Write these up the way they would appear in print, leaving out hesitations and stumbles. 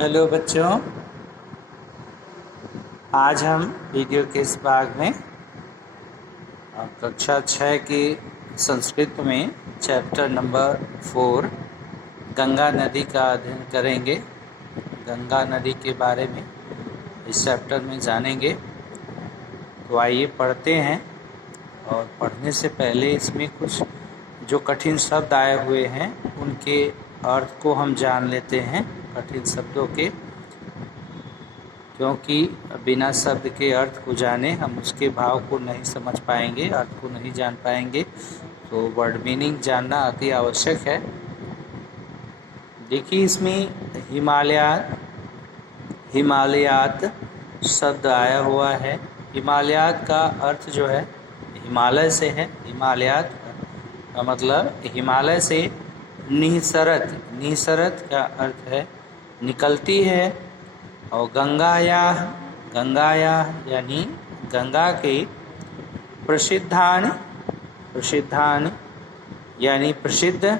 Hello बच्चों, आज हम वीडियो के इस भाग में कक्षा 6 की संस्कृत में चैप्टर नंबर 4 गंगा नदी का अध्ययन करेंगे। गंगा नदी के बारे में इस चैप्टर में जानेंगे। तो आइए पढ़ते हैं। और पढ़ने से पहले इसमें कुछ जो कठिन शब्द आए हुए हैं उनके अर्थ को हम जान लेते हैं, कठिन शब्दों के, क्योंकि बिना शब्द के अर्थ को जाने हम उसके भाव को नहीं समझ पाएंगे, अर्थ को नहीं जान पाएंगे। तो वर्ड मीनिंग जानना अति आवश्यक है। देखिए, इसमें हिमालयात शब्द आया हुआ है। हिमालयात का अर्थ जो है हिमालय से है। हिमालयात का मतलब हिमालय से निःसरत का अर्थ है निकलती है। और गंगाया यानी गंगा के प्रसिद्धान यानी प्रसिद्ध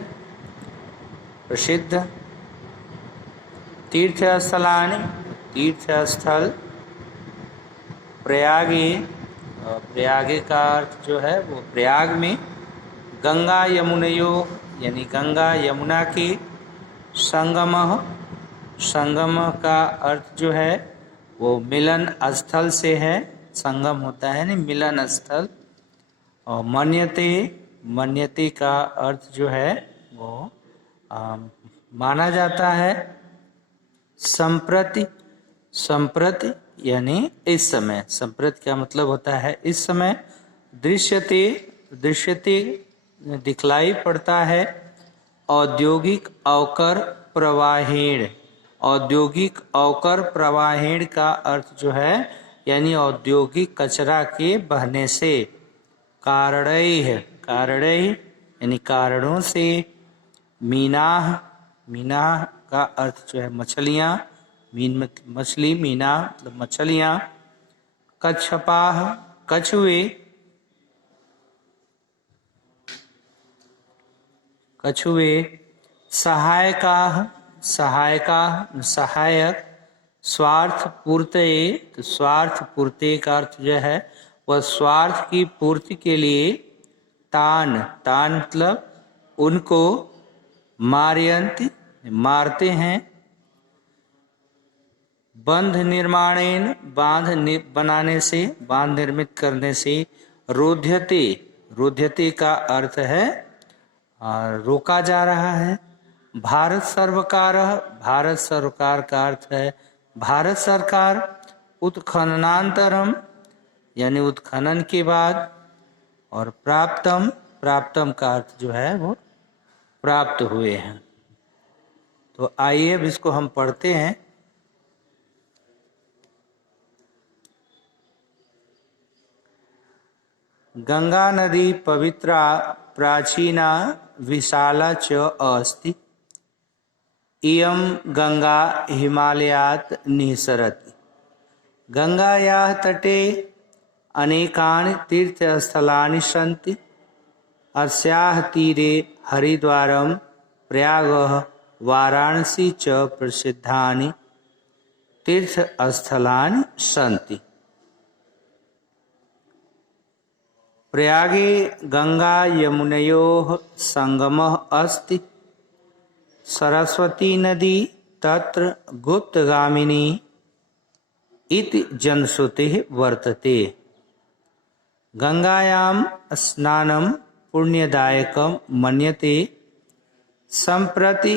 तीर्थस्थल प्रयागे का अर्थ जो है वो प्रयाग में। गंगा यमुनयो यानी गंगा यमुना के संगम का अर्थ जो है वो मिलन स्थल से है। संगम होता है ना, मिलन स्थल। और मन्यते का अर्थ जो है वो माना जाता है। संप्रति यानी इस समय। संप्रति का मतलब होता है इस समय। दृश्यते दिखलाई पड़ता है। औद्योगिक अवकर प्रवाहेण का अर्थ जो है यानी औद्योगिक कचरा के बहने से। कारणैः यानी कारणों से। मीनाः का अर्थ जो है मछलियाँ। मछली, मीना मतलब मछलियाँ। कच्छपाः कछुए। सहायक। स्वार्थ पूर्ति का अर्थ जो है वह स्वार्थ की पूर्ति के लिए। तान मतलब उनको। मारयन्ति मारते हैं। बांध बनाने से, बांध निर्मित करने से। रोध्यते का अर्थ है रोका जा रहा है। भारत सरकार का अर्थ है भारत सरकार। उत्खननांतरम यानी उत्खनन के बाद। और प्राप्तम का अर्थ जो है वो प्राप्त हुए हैं। तो आइए अब इसको हम पढ़ते हैं। गंगा नदी पवित्रा प्राचीना विशाला च अस्ति। इयं गंगा हिमालयात् निःसरति। गंगायाः तटे अनेकानि तीर्थस्थलानि सन्ति। अस्याः तीरे हरिद्वारं, प्रयागः, वाराणसी च प्रसिद्धानि तीर्थस्थलानि सन्ति। प्रयागे गंगा यमुनयोः संगमः अस्ति। सरस्वती नदी तत्र गुप्तगामिनी इति जनश्रुतिः वर्तते। गंगायां स्नानं पुण्यदायकं मन्यते। सम्प्रति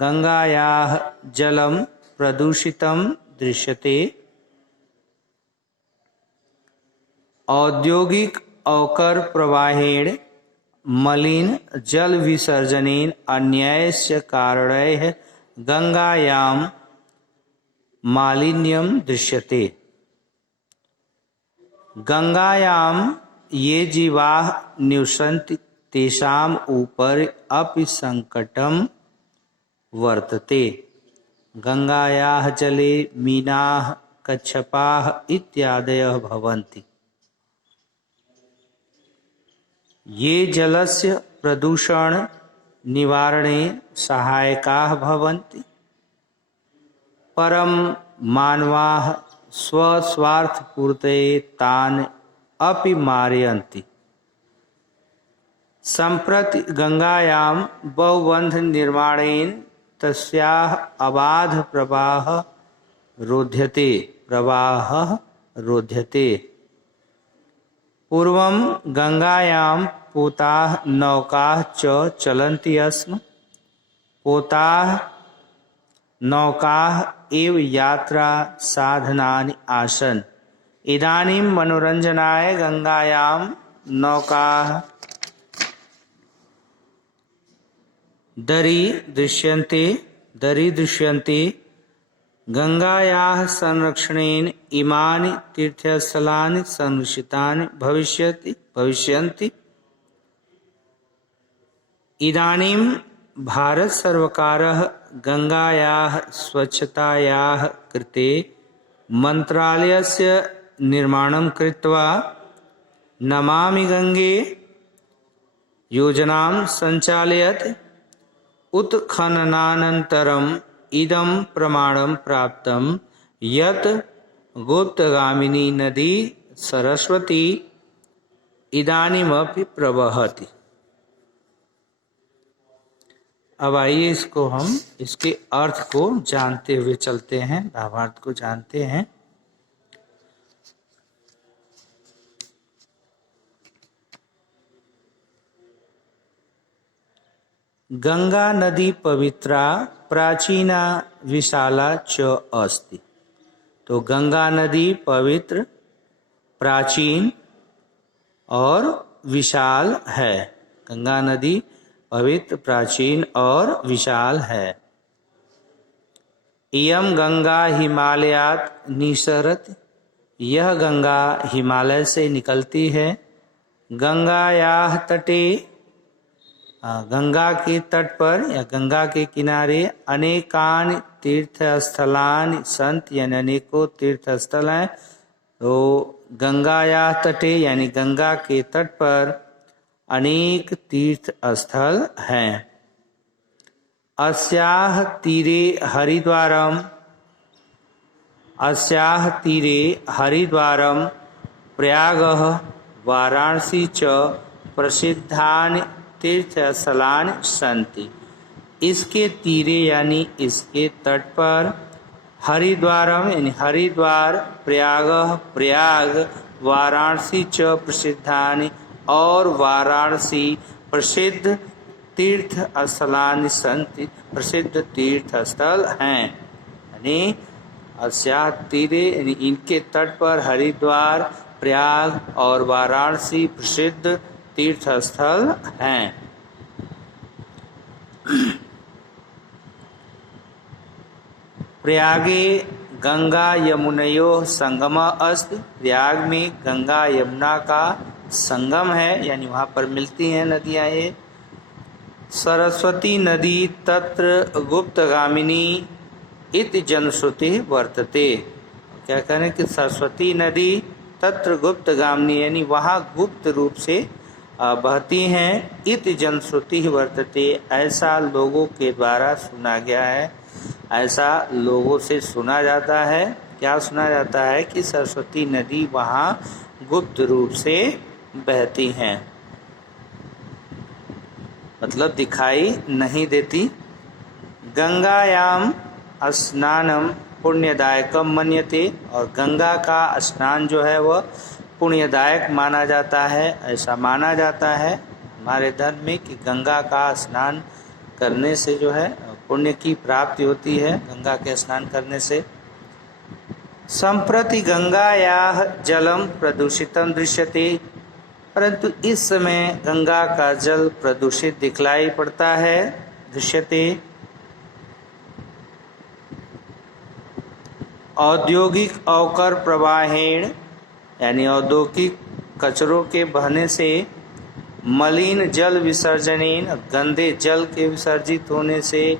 गंगायाः जलं प्रदूषितं दृश्यते। औद्योगिक अवकर प्रवाहेण मलिन जल विसर्जनेन अन्यस्य कारणैः गंगायां मालिन्यं दृश्यते। गंगायां ये जीवाः निवसन्ति तेषाम् उपरि अपि संकटं वर्तते। गंगायाः जले मीनाः, कच्छपाः इत्यादयः भवन्ति। ये जलस्य प्रदूषण निवारणे सहायकाः भवन्ति। परम मानवाः स्वस्वार्थपूर्तये तान् अपि मारयन्ति। सम्प्रति गंगायां बहुबन्ध निर्माणेन तस्याः अबाध प्रवाहः रोध्यते। पूर्वं गंगायां पोताः नौकाः च चलन्ति स्म। पोताः नौकाः एव यात्रा साधनानि आसन्। इदानीं मनोरञ्जनाय गंगायां नौकाः दरीदृश्यन्ते। गंगायाः संरक्षणेन इमानि तीर्थस्थलानि संरक्षितानि भविष्यन्ति। इदानीं भारत सर्वकारः गंगायाः स्वच्छतायाः कृते मन्त्रालयस्य निर्माणं कृत्वा नमामि गंगे योजनां सञ्चालयत्। उत्खननानन्तरम् इदं प्रमाणं प्राप्तं यत् गुप्तगामिनी नदी सरस्वती इदानीमपि प्रवहति। अब आइए इसके अर्थ को जानते हुए चलते हैं, भावार्थ को जानते हैं। गंगा नदी पवित्रा प्राचीना विशाला च अस्ति। तो गंगा नदी पवित्र, प्राचीन और विशाल है। गंगा नदी पवित्र, प्राचीन और विशाल है। इयं गंगा हिमालयात् निसरति। यह गंगा हिमालय से निकलती है। गंगायाः तटे, गंगा के तट पर या गंगा के किनारे अनेकानि तीर्थस्थलानि सन्ति, यानी अनेकों तीर्थस्थल हैं। तो गंगायाः तटे यानी गंगा के तट पर अनेक तीर्थ स्थल हैं। अस्याः तीरे हरिद्वारम प्रयागः वाराणसी च प्रसिद्धानि तीर्थस्थलानि सन्ति। इसके तीरे यानी इसके तट पर हरिद्वारम यानी हरिद्वार, प्रयाग, वाराणसी च प्रसिद्धानि और वाराणसी प्रसिद्ध तीर्थ स्थलानि सन्ति, प्रसिद्ध तीर्थ स्थल हैं। यानी अस्याः तीरे यानी इनके तट पर हरिद्वार, प्रयाग और वाराणसी प्रसिद्ध तीर्थ स्थल हैं। प्रयागे गंगा यमुनयोः संगमः अस्ति। प्रयाग में गंगा यमुना का संगम है, यानी वहाँ पर मिलती हैं नदियाँ ये। सरस्वती नदी तत्र गुप्तगामिनी इति जनश्रुति वर्तते। क्या करें कि सरस्वती नदी तत्र गुप्तगामिनी यानी वहाँ गुप्त रूप से बहती हैं। इति जनश्रुति वर्तते, ऐसा लोगों के द्वारा सुना गया है, ऐसा लोगों से सुना जाता है। क्या सुना जाता है कि सरस्वती नदी वहाँ गुप्त रूप से बहती हैं, मतलब दिखाई नहीं देती। गंगायाम स्नानम पुण्यदायकम मन्यते। और गंगा का स्नान जो है वह पुण्यदायक माना जाता है। ऐसा माना जाता है हमारे धर्म में कि गंगा का स्नान करने से जो है पुण्य की प्राप्ति होती है, गंगा के स्नान करने से। संप्रति गंगायाः जलम प्रदूषितम दृश्यते। परंतु इस समय गंगा का जल प्रदूषित दिखलाई पड़ता है, दृश्यते। औद्योगिक अवकर प्रवाहेण यानी औद्योगिक कचरों के बहने से, मलिन जल विसर्जनेन गंदे जल के विसर्जित होने से,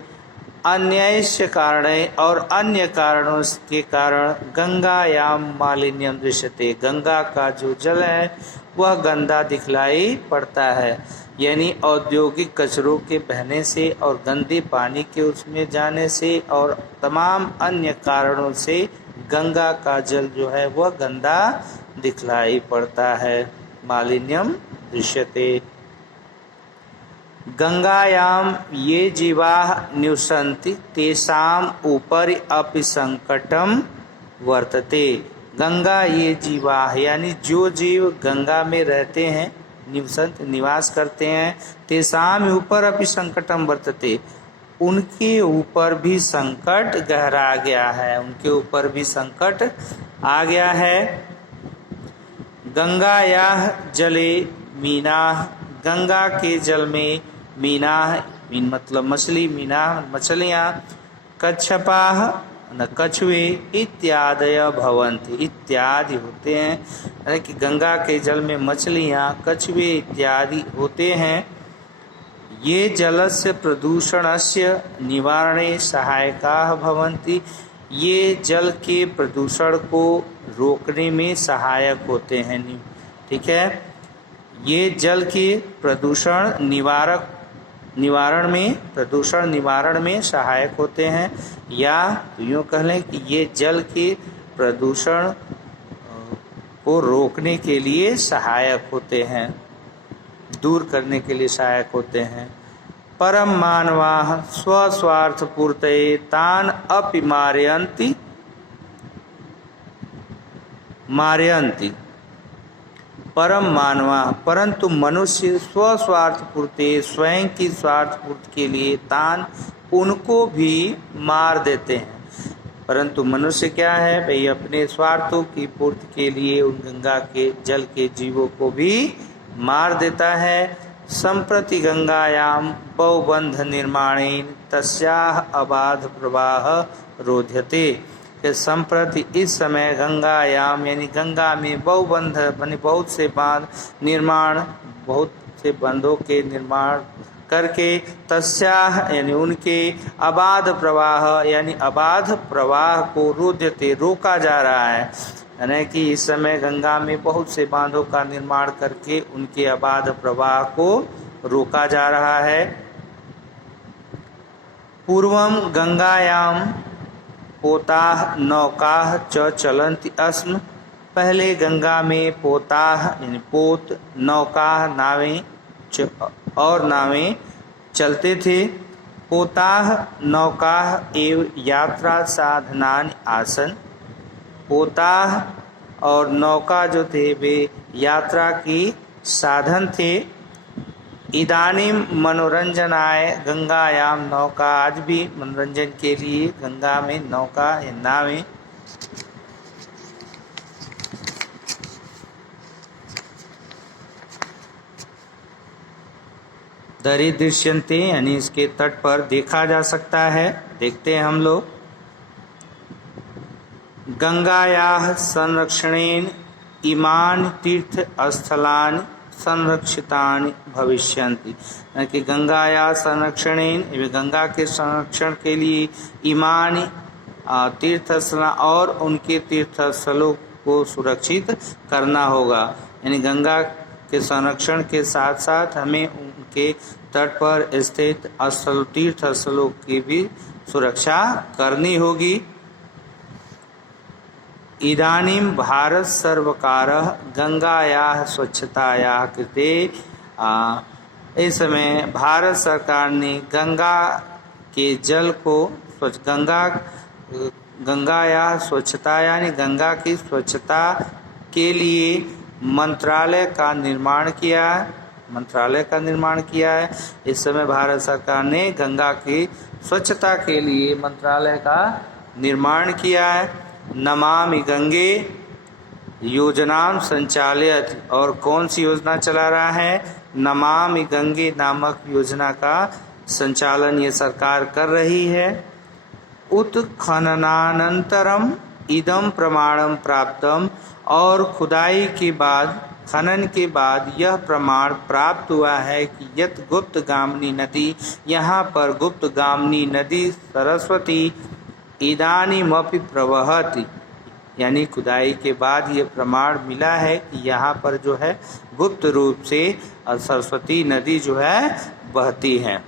अन्यस्य कारण और अन्य कारणों के कारण गंगायाम मालिन्यम दृश्यते। गंगा का जो जल है वह गंदा दिखलाई पड़ता है। यानी औद्योगिक कचरों के बहने से और गंदे पानी के उसमें जाने से और तमाम अन्य कारणों से गंगा का जल जो है वह गंदा दिखलाई पड़ता है। मालिन्यम दृश्यते। गंगायाम ये जीवाः निवसन्ति तेषाम् उपरि अपि संकटम वर्तते। गंगा ये जीवाः यानी जो जीव गंगा में रहते हैं, निवसंत निवास करते हैं, तेषाम् ऊपर अपि संकटम वर्तते, उनके ऊपर भी संकट गहरा गया है, उनके ऊपर भी संकट आ गया है। गंगायाः जले मीनाः, गंगा के जल में मीनाः, मीन मतलब मछली, मीनाः मछलियाँ, कच्छपाः न कछुए इत्यादय भवन्ति, इत्यादि होते हैं, यानी कि गंगा के जल में मछलियाँ, कछुए इत्यादि होते हैं। ये जलस्य प्रदूषणस्य निवारणे सहायकाः भवन्ति, ये जल के प्रदूषण को रोकने में सहायक होते हैं। ठीक है, ये जल के प्रदूषण निवारण में सहायक होते हैं, या यूँ कह लें कि ये जल के प्रदूषण को रोकने के लिए सहायक होते हैं, दूर करने के लिए सहायक होते हैं। परम मानवाः स्वस्वार्थ पूर्तये तान् अपि मारयन्ति। परम मानवा, परंतु मनुष्य स्वस्वार्थ पूर्ति, स्वयं की स्वार्थ पूर्ति के लिए तान, उनको भी मार देते हैं। परंतु मनुष्य क्या है भाई, अपने स्वार्थों की पूर्ति के लिए उन गंगा के जल के जीवों को भी मार देता है। संप्रति गंगायाम बहुबंध निर्माणेन तस्याः अबाध प्रवाह रोध्यते। कि संप्रति इस समय गंगायाम यानी गंगा में बहुबंध यानी बहुत से बांध निर्माण, बहुत से बंधों के निर्माण करके तस्याः यानी उनके अबाध प्रवाह यानी अबाध प्रवाह को रोध्यते रोका जा रहा है। यानी कि इस समय गंगा में बहुत से बांधों का निर्माण करके उनके अबाध प्रवाह को रोका जा रहा है। पूर्वम गंगायाम पोताः नौकाः च चलन्ति अस्म, पहले गंगा में पोताः यानी पोत, नौकाः नावें और नावें चलते थे। पोताः नौकाः एव यात्रा साधनानि आसन, पोताः और नौका जो थे वे यात्रा की साधन थे। इदानीम मनोरंजनाय गंगायाम नौका, आज भी मनोरंजन के लिए गंगा में नौका या नावें दरीदृश्यन्ते यानी इसके तट पर देखा जा सकता है, देखते हैं हम लोग। गंगायाः संरक्षणेन इमानि तीर्थ स्थलानि संरक्षितानि भविष्यन्ति, कि गंगाया संरक्षणेन, गंगा के संरक्षण के लिए इमानि तीर्थस्थल और उनके तीर्थस्थलों को सुरक्षित करना होगा। यानी गंगा के संरक्षण के साथ साथ हमें उनके तट पर स्थित स्थल तीर्थस्थलों की भी सुरक्षा करनी होगी। इदानीम भारत सर्वकारः गंगायाः स्वच्छतायाः कृते, इस समय भारत सरकार ने गंगा के जल को गंगायाः स्वच्छता यानी गंगा की स्वच्छता के लिए मंत्रालय का निर्माण किया है। इस समय भारत सरकार ने गंगा की स्वच्छता के लिए मंत्रालय का निर्माण किया है। नमामि गंगे योजनाम संचालित, और कौन सी योजना चला रहा है, नमामि गंगे नामक योजना का संचालन ये सरकार कर रही है। उत्खननानंतरम इदम प्रमाणम प्राप्तम, और खुदाई के बाद खनन के बाद यह प्रमाण प्राप्त हुआ है कि यत गुप्तगामिनी नदी, यहाँ पर गुप्तगामिनी नदी सरस्वती इदानीमपि प्रवहति, यानी खुदाई के बाद ये प्रमाण मिला है कि यहाँ पर जो है गुप्त रूप से सरस्वती नदी जो है बहती है।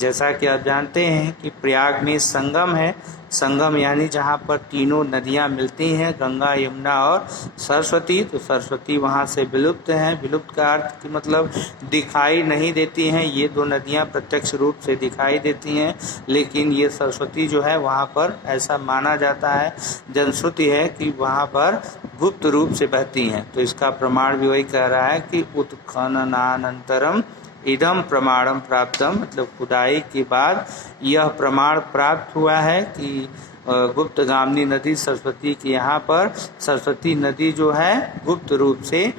जैसा कि आप जानते हैं कि प्रयाग में संगम है, संगम यानी जहाँ पर तीनों नदियाँ मिलती हैं, गंगा, यमुना और सरस्वती। तो सरस्वती वहाँ से विलुप्त हैं। विलुप्त का अर्थ कि मतलब दिखाई नहीं देती हैं। ये दो नदियाँ प्रत्यक्ष रूप से दिखाई देती हैं, लेकिन ये सरस्वती जो है वहाँ पर ऐसा माना जाता है, जनश्रुति है कि वहाँ पर गुप्त रूप से बहती हैं। तो इसका प्रमाण भी वही कह रहा है कि उत्खननानंतरम इदम प्रमाणम प्राप्तम, मतलब खुदाई के बाद यह प्रमाण प्राप्त हुआ है कि गुप्तगामिनी नदी सरस्वती के यहाँ पर सरस्वती नदी जो है गुप्त रूप से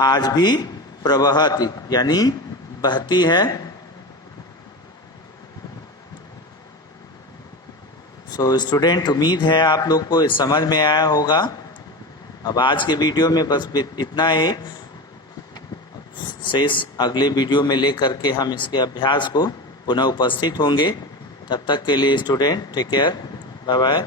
आज भी प्रवहती यानी बहती है। सो स्टूडेंट, उम्मीद है आप लोग को समझ में आया होगा। अब आज के वीडियो में बस इतना ही। शेष अगले वीडियो में लेकर के हम इसके अभ्यास को पुनः उपस्थित होंगे। तब तक के लिए student take care, bye bye.